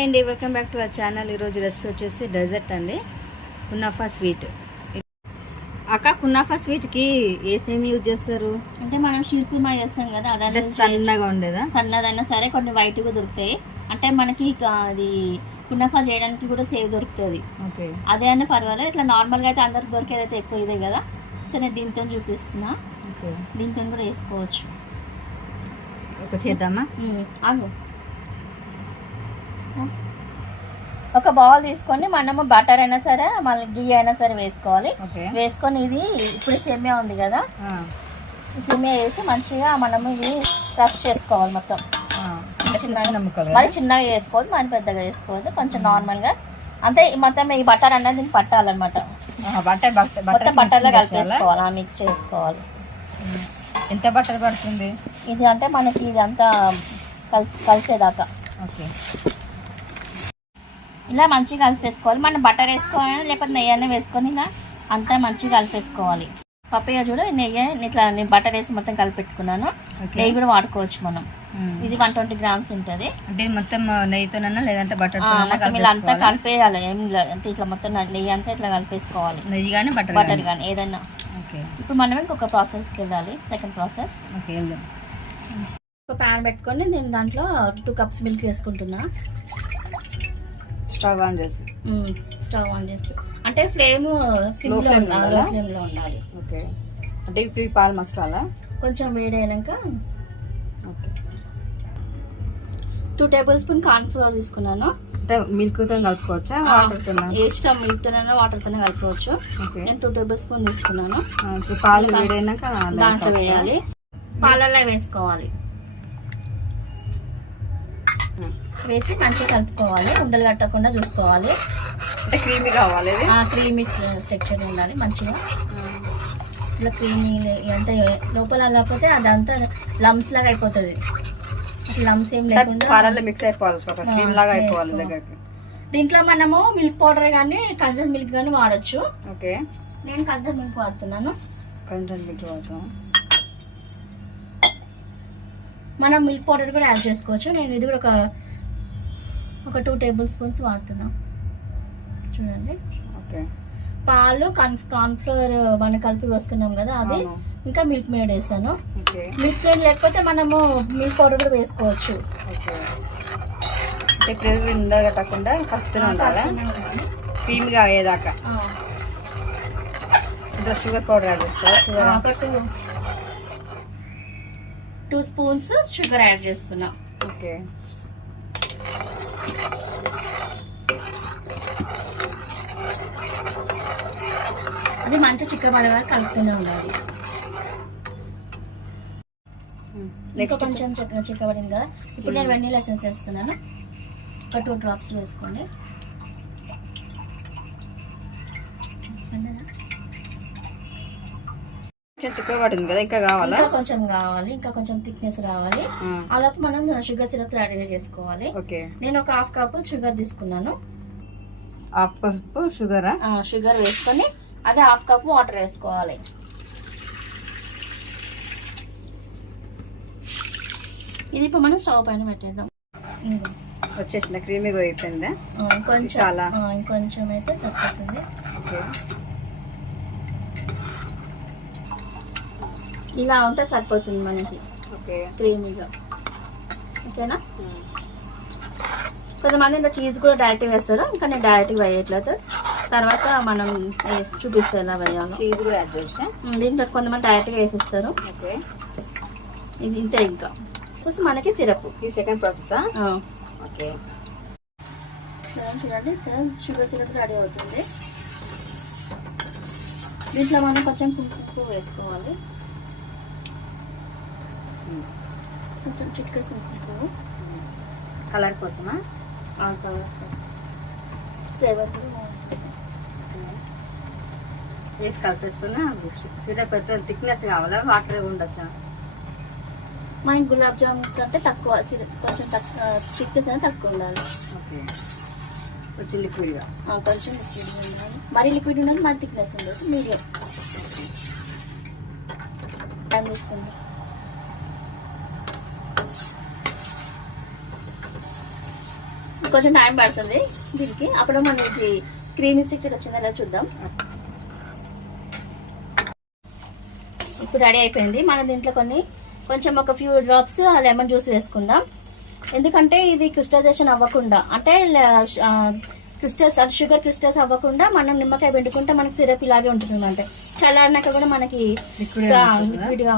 Hi అండి, welcome back to our channel. ఈరోజు recipe వచ్చేసి డెజర్ట్ అండి, కునాఫా స్వీట్. అక్క, కునాఫా స్వీట్కి ఏ సేమ్ యూజ్ చేస్తారు? అంటే మనం షీర్ కుర్మా చేస్తాం కదా, అదే సన్నగా ఉండేదా? సన్నదైనా సరే కొన్ని వైట్గా దొరుకుతాయి. అంటే మనకి అది కునాఫా చేయడానికి కూడా సేవ్ దొరుకుతుంది. ఓకే, అదే అయినా పర్వాలేదు. ఇట్లా నార్మల్గా అయితే అందరికి దొరికేది అయితే ఎక్కువ ఇదే కదా. సో నేను దీంతో చూపిస్తున్నా. ఓకే, దీంతో కూడా వేసుకోవచ్చు. ఒక చేద్దామా? ఆగు. ఒక బౌల్ తీసుకొని మనము బటర్ అయినా సరే మళ్ళీ గీ అయినా సరే వేసుకోవాలి. వేసుకొని ఇది ఇప్పుడు సేమియా ఉంది కదా, సేమియా వేసి మంచిగా మనము ఇది క్రష్ చేసుకోవాలి. మొత్తం మరి చిన్నగా వేసుకోవద్దు, మరి పెద్దగా వేసుకోవద్దు, కొంచెం నార్మల్గా అంతే. మొత్తం ఈ బటర్ అనేది దీనికి పట్టాలన్నమాట. మొత్తం బటర్లో కలిపేసుకోవాలి, మిక్స్ చేసుకోవాలి. ఎంత బటర్ పడుతుంది ఇది అంటే మనకి ఇది అంతా కలిసేదాకా. ఓకే, ఇలా మంచిగా కలిపేసుకోవాలి. మనం బటర్ వేసుకోవాలి లేకపోతే నెయ్యి అనే వేసుకొని ఇలా అంతా మంచిగా కలిపేసుకోవాలి. పప్పయ్య చూడు, నెయ్యి ఇట్లా నేను బటర్ వేసి మొత్తం కలిపెట్టుకున్నాను. నెయ్యి కూడా వాడుకోవచ్చు మనం. ఇది 120 గ్రామ్స్ ఉంటుంది. అంటే మొత్తం నెయ్యితోనన్నా లేదంటే బటర్ మొత్తం ఇలా అంతా కలిపేయాలి. ఏం అంతే, ఇట్లా మొత్తం నెయ్యి అంతా ఇట్లా కలిపేసుకోవాలి. నెయ్యి కానీ బటర్ కానీ ఏదైనా. ఓకే, ఇప్పుడు మనం ఇంకొక ప్రాసెస్కి వెళ్ళాలి. Second process. ఓకే, వెళ్దాం. ఒక ప్యాన్ పెట్టుకొని నేను దాంట్లో 2 కప్స్ మిల్క్ వేసుకుంటున్నా. స్టవ్ ఆన్ చేసి అంటే ఫ్లేమ్ సిమ్లో ఉండాలి. ఓకే, అంటే ఇప్పుడు ఈ పాలు మసాలా కొంచెం వేడైనాక 2 టేబుల్ స్పూన్ కార్న్ ఫ్లోర్ తీసుకున్నాను. అంటే మిల్క్తో కలుపుకోవచ్చా? ఇష్టం, మిల్క్తోనైనా వాటర్తోనే కలుపుకోవచ్చు. నేను 2 టేబుల్ స్పూన్ తీసుకున్నాను. పాలు వేడైనాక దాంట్లో వేయాలి, పాలల్లో వేసుకోవాలి. వేసి మంచిగా కలుపుకోవాలి, ఉండలు కట్టకుండా చూసుకోవాలి. అంటే క్రీమీ కావాలి, క్రీమీ స్ట్రక్చర్ ఉండాలి మంచిగా. ఇట్లా క్రీమీ అంతా లోపల లేకపోతే అదంతా లమ్స్ లాగా అయిపోతుంది. లమ్స్ ఏం లేకుండా మిక్స్ అయిపోవాలి. దీంట్లో మనము మిల్క్ పౌడర్ కానీ కన్సెంట్ మిల్క్ కానీ వాడచ్చు. ఓకే, నేను కన్సెంట్ మిల్క్ వాడుతున్నాను. మనం మిల్క్ పౌడర్ కూడా యాడ్ చేసుకోవచ్చు. నేను ఇది కూడా ఒక 2 టేబుల్ స్పూన్స్ వాడుతున్నా. చూడండి. ఓకే, పాలు కార్న్ ఫ్లోర్ మనం కలిపి వేసుకున్నాం కదా, అది ఇంకా మిల్క్ మేడ్ వేసాను. మిల్క్ మేడ్ లేకపోతే మనము మిల్క్ పౌడర్ కూడా వేసుకోవచ్చు. ఉండగట్టకుండా కలుపుతూనే ఉండాలి, క్రీమ్గా అయ్యేదాకా. షుగర్ పౌడర్ యాడ్ చేసుకోవాలి. ఒక 2 స్పూన్స్ షుగర్ యాడ్ చేస్తున్నా. ఓకే, అది మంచిగా చిక్కబడే వరకు కలుపుతూనే ఉండాలి. ఇంకా కొంచెం చిక్కబడింది కదా, ఇప్పుడు నేను వెన్నీలా ఎసెన్స్ వేస్తున్నాను. ఒక 2 డ్రాప్స్ వేసుకోండి. చిక్కబడింది కదా, ఇంకా కావాలా? ఇంకా కొంచెం కావాలి, ఇంకా కొంచెం థిక్నెస్ రావాలి. అలాగే మనం షుగర్ సిరప్ రెడీ చేసుకోవాలి. నేను ఒక 1/2 కప్ షుగర్ తీసుకున్నాను. 1/2 కప్ షుగర్ వేసుకొని అదే 1/2 కప్ వాటర్ వేసుకోవాలి. ఇది ఇప్పుడు మనం స్టవ్ పైన పెట్టేద్దాం. వచ్చేసింది, క్రీమీగా అయిపోయిందా? ఇంకొంచెం అయితే సరిపోతుంది. ఇలా ఉంటే సరిపోతుంది మనకి క్రీమీగా. ఓకేనా? కొంతమంది ఇంకా చీజ్ కూడా డైరెక్ట్గా వేస్తారు, ఇంకా నేను డైరెక్ట్గా వేయట్లేదు. తర్వాత మనం చూపిస్తాం ఎలా వేయాలో. చీజ్ కూడా యాడ్ చేసి దీంట్లో కొంతమంది డైరెక్ట్గా వేసేస్తారు. ఇది ఇంతే. ఇంకా చూసి మనకి సిరప్. ఈ సెకండ్ ప్రాసెస్. ఓకే, చూడండి, షుగర్ సిరప్ రెడీ అవుతుంది. దీంట్లో మనం కొంచెం కుంకుమ వేసుకోవాలి, కొంచెం చిటికెడు కుంకుమ. కలర్ కోసమా? కలర్ కోసం, ఫ్లేవర్ కూడా బాగుంటుంది. వేసి కలిపేసుకున్నా. సిరప్ అయితే థిక్నెస్ కావాలా, వాటర్ ఉండొచ్చా? మనకి గులాబ్ జామున్ అంటే తక్కువ సిరప్, కొంచెం థిక్నెస్ అనేది తక్కువ ఉండాలి. ఓకే, కొంచెం లిక్విడ్గా. కొంచెం లిక్విడ్గా ఉండాలి, మరీ లిక్విడ్ ఉండదు, మరి థిక్నెస్ ఉండదు, మీడియం. టైం తీసుకుందాం. కొంచెం టైం పడుతుంది దీనికి. అప్పుడు మనకి క్రీమీ స్ట్రక్చర్ వచ్చిందా లేదా చూద్దాం. ఇప్పుడు రెడీ అయిపోయింది. మనం దీంట్లో కొంచెం ఒక ఫ్యూ డ్రాప్స్ లెమన్ జ్యూస్ వేసుకుందాం. ఎందుకంటే ఇది క్రిస్టలైజేషన్ అవ్వకుండా, అంటే క్రిస్టల్స్ అంటే షుగర్ క్రిస్టల్స్ అవ్వకుండా మనం నిమ్మకాయ పిండుకుంటే మనకి సిరప్ ఇలాగే ఉంటుంది. అంటే చల్లారినాక కూడా మనకి లిక్విడ్ గా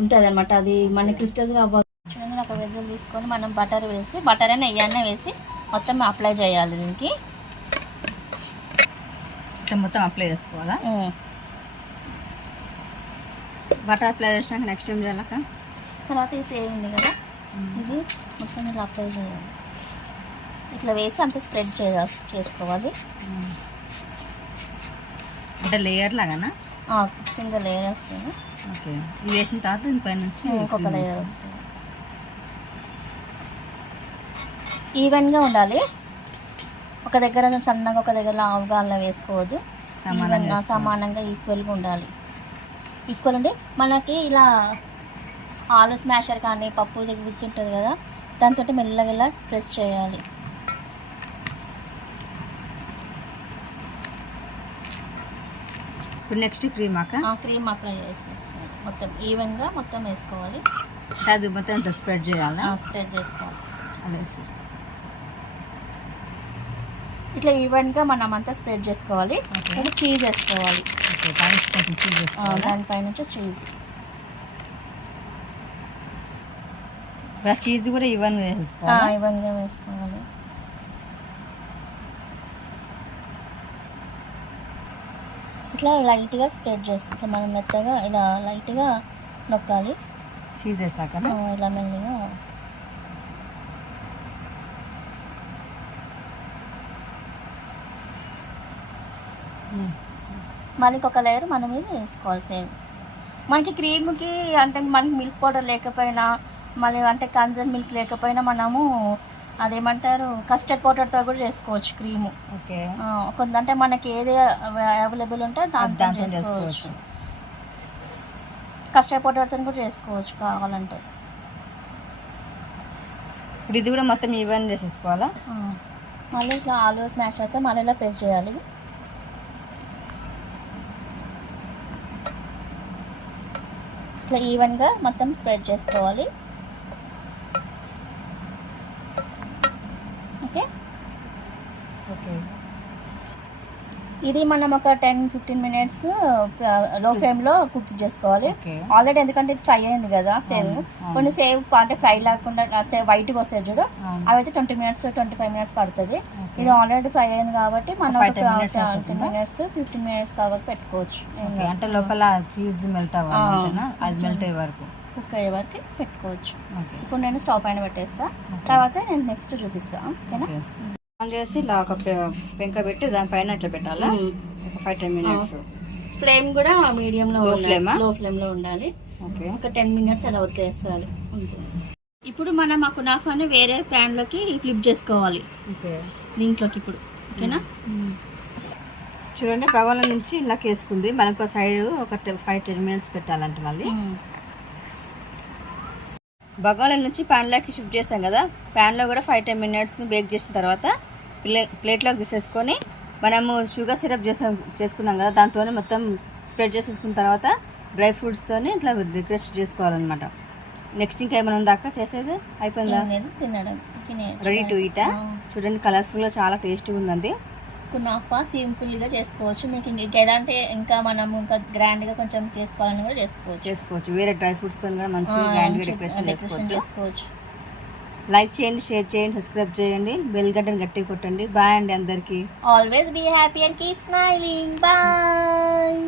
ఉంటుంది అనమాట. అది మన క్రిస్టల్స్ గా అవ్వ. చూడండి, ఒక వెజల్ తీసుకొని మనం బటర్ వేసి, బటర్ అయినా నెయ్యి వేసి మొత్తం అప్లై చేయాలి దీనికి. మొత్తం అప్లై చేసుకోవాలా? బటర్ అప్లై చేసినాక నెక్స్ట్ ఏం చేయాలక? తర్వాత ఈ సేవ్ ఉంది కదా, ఇది మొత్తం ఇలా అప్లై చేయాలి. ఇట్లా వేసి అంత స్ప్రెడ్ చేసుకోవాలి. అంటే లేయర్ లాగానా? సింగిల్ లేయర్ వస్తుంది. ఓకే, ఇది వేసిన తర్వాత దీనిపైన నుంచి ఇంకొక లేయర్ వస్తుంది. ఈవెన్గా ఉండాలి. ఒక దగ్గర సన్నగా ఒక దగ్గర లావుగా అలా వేసుకోవద్దు. సమానంగా ఈక్వల్గా ఉండాలి. ఈక్వల్ ఉండి మనకి ఇలా ఆలు స్మాషర్ కానీ పప్పు దగ్గర గుర్తుంటుంది కదా, దాంతో మెల్లగా ఇలా ప్రెస్ చేయాలి. ఇప్పుడు నెక్స్ట్ క్రీమ్ క్రీమ్ అప్లై చేసేసుకోవాలి. మొత్తం ఈవెన్గా మొత్తం వేసుకోవాలి. అది మొత్తం స్ప్రెడ్ చేయాలి. స్ప్రెడ్ చేసుకోవాలి. అలా ఇట్లా ఈవెన్గా మనం అంతా స్ప్రెడ్ చేసుకోవాలి. చీజ్ వేసుకోవాలి. దానిపైన చీజ్. చీజ్ కూడా ఈవెన్గా వేసుకోవాలి. ఇట్లా లైట్గా స్ప్రెడ్ చేసి ఇట్లా మనం మెత్తగా ఇలా లైట్గా నొక్కాలి. చీజ్ వేసాక ఇలా మెల్లిగా. మళ్ళీ ఒక లేయర్ మనం ఇది వేసుకోవాలి. సేమ్ మనకి క్రీమ్కి అంటే మనకి మిల్క్ పౌడర్ లేకపోయినా, మళ్ళీ అంటే కన్జన్ మిల్క్ లేకపోయినా మనము అదేమంటారు కస్టర్డ్ పౌడర్తో కూడా చేసుకోవచ్చు క్రీము. ఓకే, కొంత అంటే మనకి ఏది అవైలబుల్ ఉంటే దాంతో చేసుకోవచ్చు. కస్టర్డ్ పౌడర్తో కూడా చేసుకోవచ్చు కావాలంటే. ఇప్పుడు ఇది కూడా మొత్తం ఈవెన్ చేసేసుకోవాలా? మళ్ళీ ఇట్లా ఆలు స్మాష్ అయితే మళ్ళీ ఇలా ప్రెస్ చేయాలి. ఇట్లా ఈవెన్గా మొత్తం స్ప్రెడ్ చేసుకోవాలి. ఓకే ఓకే, ఇది మనం ఒక 10-15 మినిట్స్ లో ఫ్లేమ్లో కుక్ చేసుకోవాలి. ఆల్రెడీ ఎందుకంటే ఇది ఫ్రై అయింది కదా సేవ్. కొన్ని సేవ్ అంటే ఫ్రై లేకుండా వైట్గా వస్తాయి చూడు, అవి అయితే 20 మినిట్స్ 25 మినిట్స్ పడుతుంది. ఇది ఆల్రెడీ ఫ్రై అయింది కాబట్టి మనం 10 మినిట్స్ 15 మినిట్స్ కాబట్టి పెట్టుకోవచ్చు. అంటే లోపల చీజ్ మెల్ట్ అవ్వాలి, అది మెల్ట్ అయ్యే వరకు కుక్ అయ్యే వరకు పెట్టుకోవచ్చు. ఇప్పుడు నేను స్టవ్ పైన పెట్టేస్తా, తర్వాత నేను నెక్స్ట్ చూపిస్తా. ఓకేనా? ఆన్ చేసి ఇలా ఒక పెంక పెట్టి దానిపైన ఇట్లా పెట్టాలా? 5-10 మినిట్స్. ఫ్లేమ్ కూడా మీడియంలో, లో ఫ్లేమ్లో ఉండాలి. ఓకే, ఒక 10 మినిట్స్ అలా వదిలేసుకోవాలి. ఇప్పుడు మనం ఆ కునాఫాని వేరే ప్యాన్లోకి ఫ్లిప్ చేసుకోవాలి. ఓకే, దీంట్లోకి ఇప్పుడు. ఓకేనా? చూడండి, పగల నుంచి ఇలా వేసుకుంది. మనకు సైడ్ ఒక 5-10 మినిట్స్ పెట్టాలంటే మళ్ళీ బగాల నుంచి ప్యాన్లోకి షిఫ్ట్ చేస్తాం కదా, ప్యాన్లో కూడా 5-10 మినిట్స్ బేక్ చేసిన తర్వాత ప్లేట్లోకి తీసేసుకొని మనము షుగర్ సిరప్ చేసుకున్నాం కదా, దాంతో మొత్తం స్ప్రెడ్ చేసేసుకున్న తర్వాత డ్రై ఫ్రూట్స్తో ఇట్లా డెకరేట్ చేసుకోవాలన్నమాట. నెక్స్ట్ ఇంకా ఏమైనా ఉందాక చేసేది? అయిపోయిందా? తినడం రెడీ టు ఈట్. చూడండి, కలర్ఫుల్గా చాలా టేస్టీగా ఉందండి. కునాఫా సింపుల్గా చేసుకోవచ్చు. మీకు ఇంకేదంటే ఇంకా మనం ఇంకా గ్రాండ్గా కొంచెం చేసుకోవాలని కూడా చేసుకోవచ్చు. వేరే డ్రై ఫ్రూట్స్తో కూడా మంచిగా గ్రాండ్గా డెకరేషన్ చేసుకోవచ్చు. లైక్ చేయండి, షేర్ చేయండి, సబ్స్క్రైబ్ చేయండి, బెల్ గంటని గట్టిగా కొట్టండి. బాయ్ అండి అందరికీ. Always be happy and keep smiling. Bye.